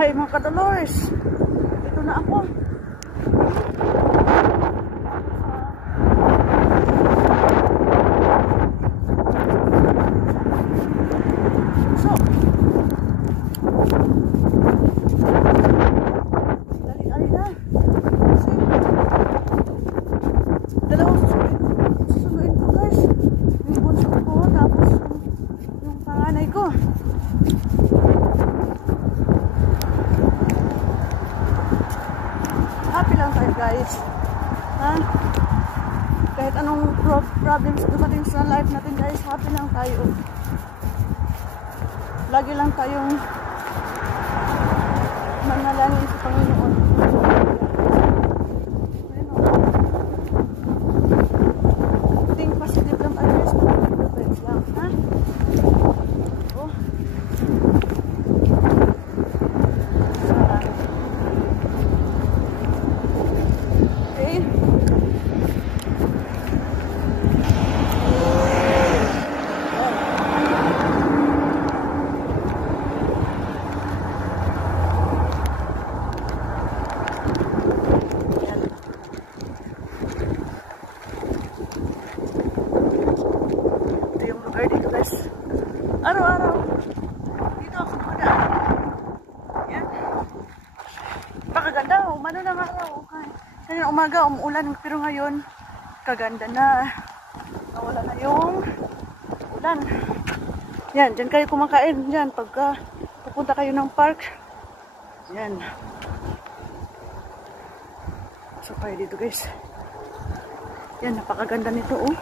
Hi mga kadolores, ito na ako. So, dali-dali na. Kasi, dalawang susunduin ko guys. Yung bunso ko, tapos yung panganay ko. Happy lang tayo guys, ha? Kahit anong problems dumating sa life natin guys, happy lang tayo. Lagi lang tayong manalangin sa Panginoon. Think positive lang tayo guys, positive lang, ha? Oh. Dito guys, araw-araw dito ako namadaan. Yan, pakaganda, umano ng araw. Kanina umaga umuulan, pero ngayon kaganda na, nawala na yung ulan. Yan, dyan kayo kumakain dyan pagka pupunta kayo ng park. Yan, so kayo dito guys. Yan, napakaganda nito oh.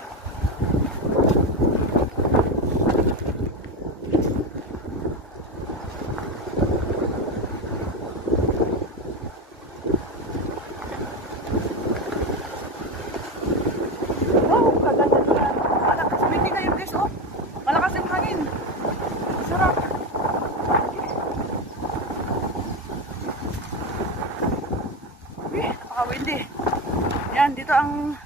Windy. Yan, dito ang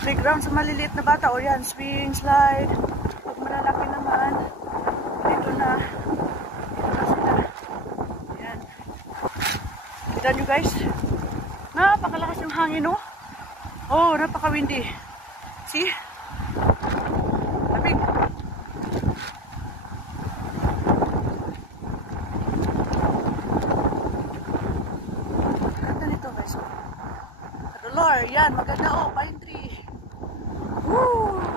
playground sa maliliit na bata. O yan, swing, slide. Pag malalaki naman, dito na sila. Yan. Kita nyo guys, napakalakas yung hangin, no? Oh, napaka-windy. See? Lamig. Ganda nito guys. Lord, yan, maganda oh, pine tree. Woo!